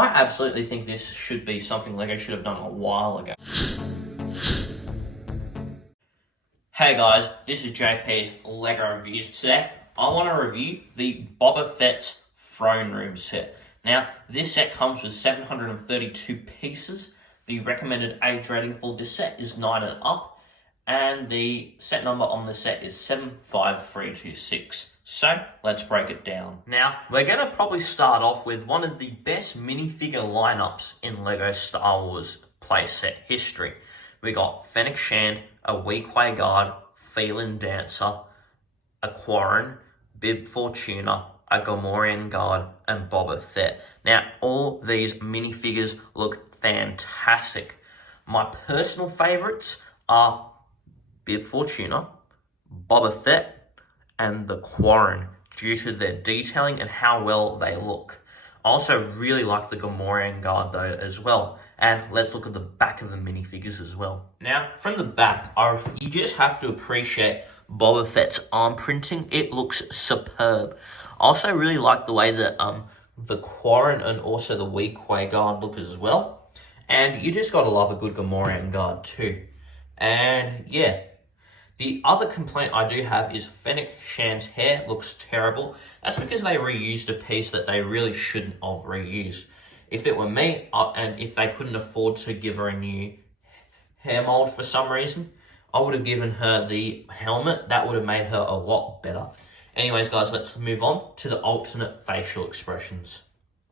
I absolutely think this should be something Lego should have done a while ago. Hey guys, this is JP's Lego Reviews. Today, I want to review the Boba Fett's Throne Room set. Now, this set comes with 732 pieces. The recommended age rating for this set is 9 and up, and the set number on the set is 75326. So, let's break it down. Now, we're going to probably start off with one of the best minifigure lineups in Lego Star Wars playset history. We got Fennec Shand, a Weequay Guard, Phelan Dancer, a Quarren, Bib Fortuna, a Gamorrean Guard, and Boba Fett. Now, all these minifigures look fantastic. My personal favourites are Bib Fortuna, Boba Fett, and the Quarren, due to their detailing and how well they look. I also really like the Gamorrean Guard though as well. And let's look at the back of the minifigures as well. Now, from the back, you just have to appreciate Boba Fett's arm printing. It looks superb. I also really like the way that the Quarren and also the Weequay Guard look as well. And you just gotta love a good Gamorrean Guard too. And yeah. The other complaint I do have is Fennec Shand's hair looks terrible. That's because they reused a piece that they really shouldn't have reused. If it were me, and if they couldn't afford to give her a new hair mold for some reason, I would have given her the helmet. That would have made her a lot better. Anyways, guys, let's move on to the alternate facial expressions.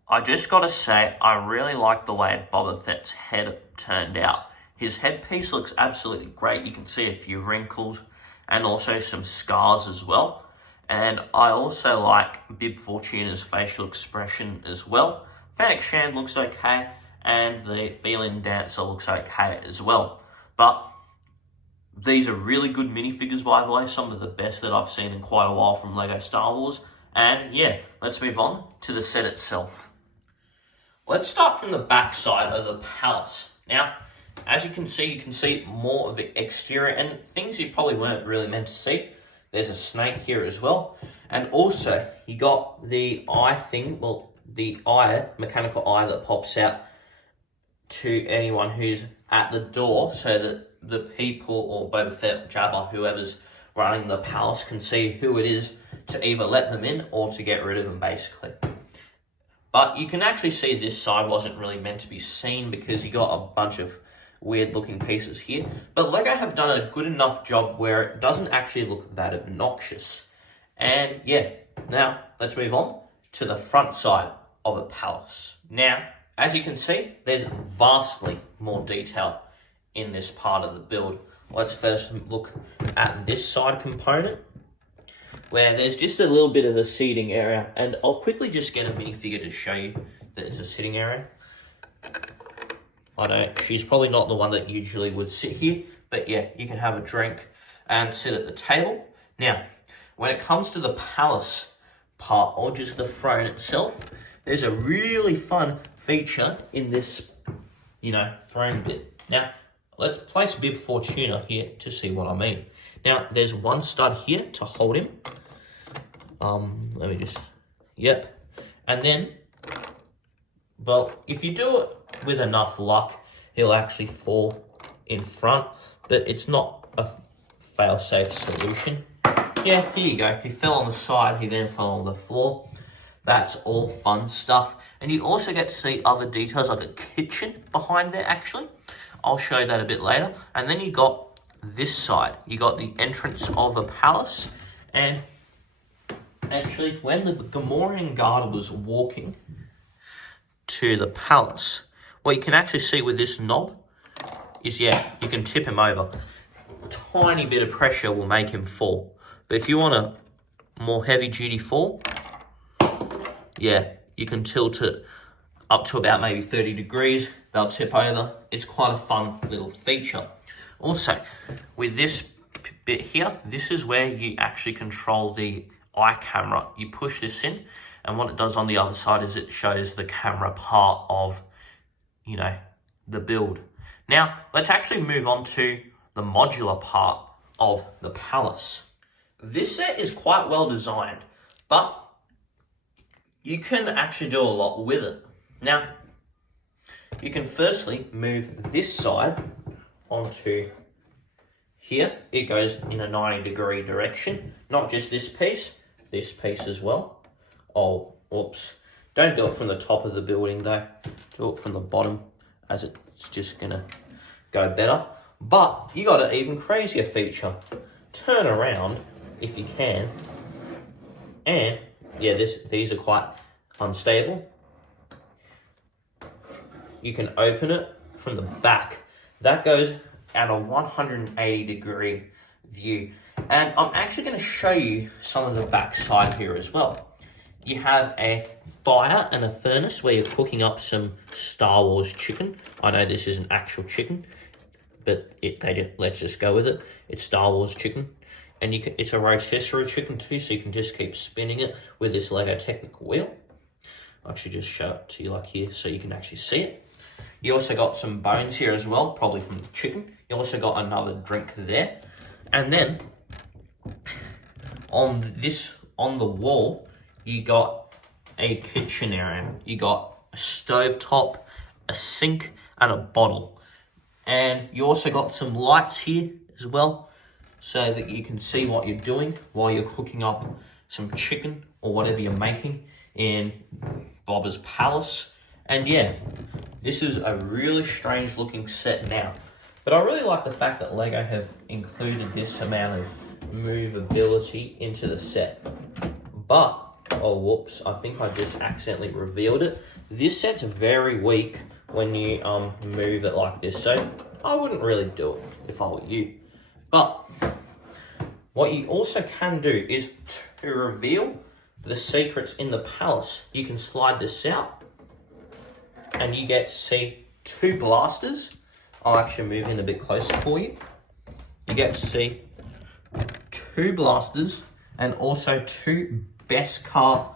I just gotta say, I really like the way Boba Fett's head turned out. His headpiece looks absolutely great. You can see a few wrinkles and also some scars as well. And I also like Bib Fortuna's facial expression as well. Fennec Shand looks okay, and the Phelan Dancer looks okay as well. But these are really good minifigures, by the way. Some of the best that I've seen in quite a while from Lego Star Wars. And yeah, let's move on to the set itself. Let's start from the back side of the palace. Now, as you can see more of the exterior and things you probably weren't really meant to see. There's a snake here as well. And also, you got the eye thing, well, the eye, mechanical eye that pops out to anyone who's at the door so that the people, or Boba Fett, Jabba, whoever's running the palace can see who it is to either let them in or to get rid of them, basically. But you can actually see this side wasn't really meant to be seen because you got a bunch of weird looking pieces here, but Lego have done a good enough job where it doesn't actually look that obnoxious. And yeah, now let's move on to the front side of a palace. Now, as you can see, there's vastly more detail in this part of the build. Let's first look at this side component, where there's just a little bit of a seating area, and I'll quickly just get a minifigure to show you that it's a sitting area. I know she's probably not the one that usually would sit here, but yeah, you can have a drink and sit at the table. Now, when it comes to the palace part, or just the throne itself, there's a really fun feature in this, throne bit. Now, let's place Bib Fortuna here to see what I mean. Now, there's one stud here to hold him. Yep. And then, well, if you do it with enough luck, he'll actually fall in front, but it's not a fail-safe solution. Yeah, here you go. He fell on the side, he then fell on the floor. That's all fun stuff. And you also get to see other details like a kitchen behind there, actually. I'll show you that a bit later. And then you got this side. You got the entrance of a palace. And actually, when the Gamorrean Guard was walking to the palace, what you can actually see with this knob is, yeah, you can tip him over. A tiny bit of pressure will make him fall. But if you want a more heavy-duty fall, yeah, you can tilt it up to about maybe 30 degrees. They'll tip over. It's quite a fun little feature. Also, with this bit here, this is where you actually control the eye camera. You push this in, and what it does on the other side is it shows the camera part of, the build. Now, let's actually move on to the modular part of the palace. This set is quite well designed, but you can actually do a lot with it. Now, you can firstly move this side onto here. It goes in a 90-degree direction. Not just this piece as well. Oh, whoops. Don't do it from the top of the building though. Do it from the bottom, as it's just gonna go better. But you got an even crazier feature. Turn around if you can. And yeah, these are quite unstable. You can open it from the back. That goes at a 180-degree view. And I'm actually going to show you some of the back side here as well. You have a fire and a furnace where you're cooking up some Star Wars chicken. I know this isn't actual chicken, but let's just go with it. It's Star Wars chicken. And it's a rotisserie chicken too, so you can just keep spinning it with this Lego Technical wheel. I'll actually just show it to you like here so you can actually see it. You also got some bones here as well, probably from the chicken. You also got another drink there. And then on the wall, you got a kitchen area. You got a stovetop, a sink, and a bottle. And you also got some lights here as well, so that you can see what you're doing while you're cooking up some chicken or whatever you're making in Boba's palace. And yeah, this is a really strange looking set now. But I really like the fact that LEGO have included this amount of movability into the set. But, oh whoops, I think I just accidentally revealed it. This set's very weak when you move it like this, so I wouldn't really do it if I were you. But what you also can do is to reveal the secrets in the palace. You can slide this out and you get to see two blasters. I'll actually move in a bit closer for you. You get to see two blasters and also two Beskar,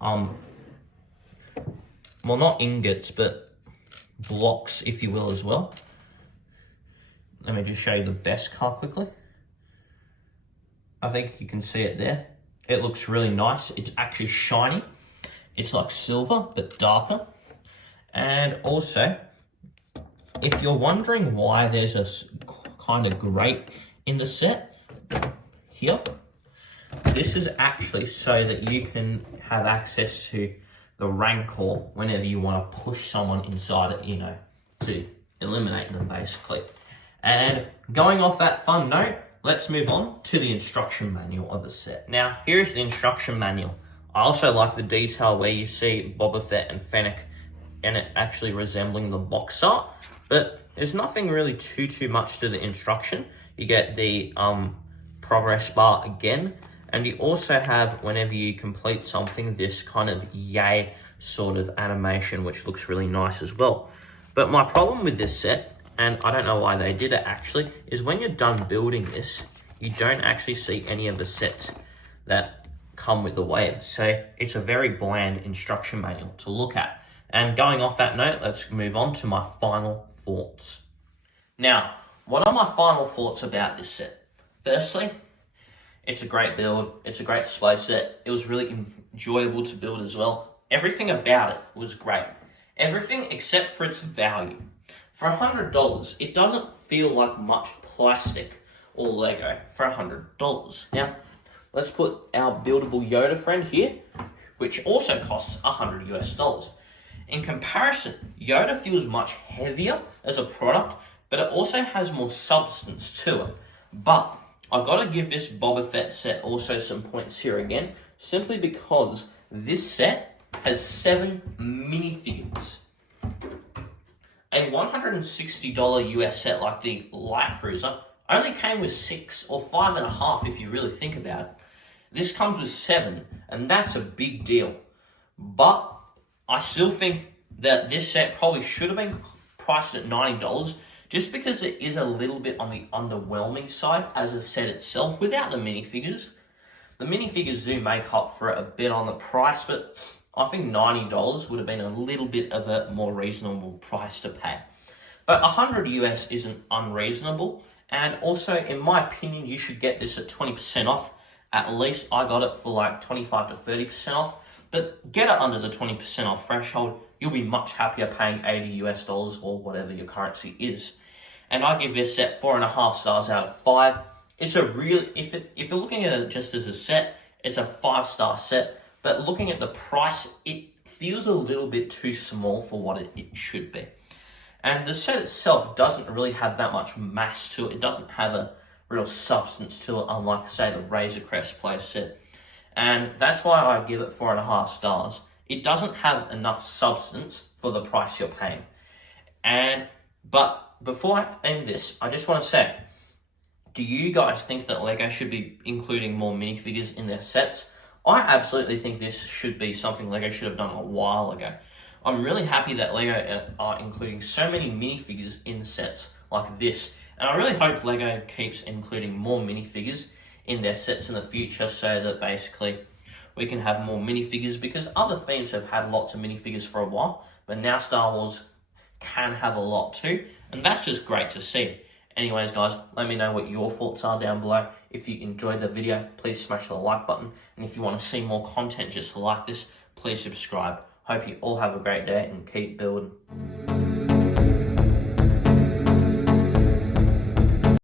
well, not ingots, but blocks, if you will, as well. Let me just show you the Beskar quickly. I think you can see it there. It looks really nice. It's actually shiny. It's like silver, but darker. And also, if you're wondering why there's a kind of grate in the set here, this is actually so that you can have access to the Rancor whenever you want to push someone inside it, you know, to eliminate them basically. And going off that fun note, let's move on to the instruction manual of the set. Now, here's the instruction manual. I also like the detail where you see Boba Fett and Fennec and it actually resembling the box art, but there's nothing really too much to the instruction. You get the progress bar again, and you also have, whenever you complete something, this kind of yay sort of animation, which looks really nice as well. But my problem with this set, and I don't know why they did it actually, is when you're done building this, you don't actually see any of the sets that come with the waves. So it's a very bland instruction manual to look at. And going off that note, let's move on to my final thoughts. Now, what are my final thoughts about this set? Firstly, it's a great build. It's a great display set. It was really enjoyable to build as well. Everything about it was great. Everything except for its value. For $100, it doesn't feel like much plastic or Lego for $100. Now, let's put our buildable Yoda friend here, which also costs $100 US. In comparison, Yoda feels much heavier as a product, but it also has more substance to it. But I gotta give this Boba Fett set also some points here again, simply because this set has 7 minifigures. A $160 US set like the Light Cruiser only came with 6 or 5.5 if you really think about it. This comes with 7, and that's a big deal. But I still think that this set probably should have been priced at $90, just because it is a little bit on the underwhelming side as a set itself without the minifigures. The minifigures do make up for it a bit on the price, but I think $90 would have been a little bit of a more reasonable price to pay. But $100 US isn't unreasonable, and also, in my opinion, you should get this at 20% off. At least I got it for like 25 to 30% off. But get it under the 20% off threshold, you'll be much happier paying 80 US dollars or whatever your currency is. And I give this set 4.5 stars out of 5. It's a real, if you're looking at it just as a set, it's a 5-star set. But looking at the price, it feels a little bit too small for what it should be. And the set itself doesn't really have that much mass to it. It doesn't have a real substance to it, unlike, say, the Razor Crest play set. And that's why I give it 4.5 stars. It doesn't have enough substance for the price you're paying. But before I end this, I just want to say, do you guys think that LEGO should be including more minifigures in their sets? I absolutely think this should be something LEGO should have done a while ago. I'm really happy that LEGO are including so many minifigures in sets like this. And I really hope LEGO keeps including more minifigures in their sets in the future so that basically we can have more minifigures, because other themes have had lots of minifigures for a while, but now Star Wars can have a lot too, and that's just great to see. Anyways, guys, let me know what your thoughts are down below. If you enjoyed the video, please smash the like button, and if you want to see more content just like this, please subscribe. Hope you all have a great day and keep building.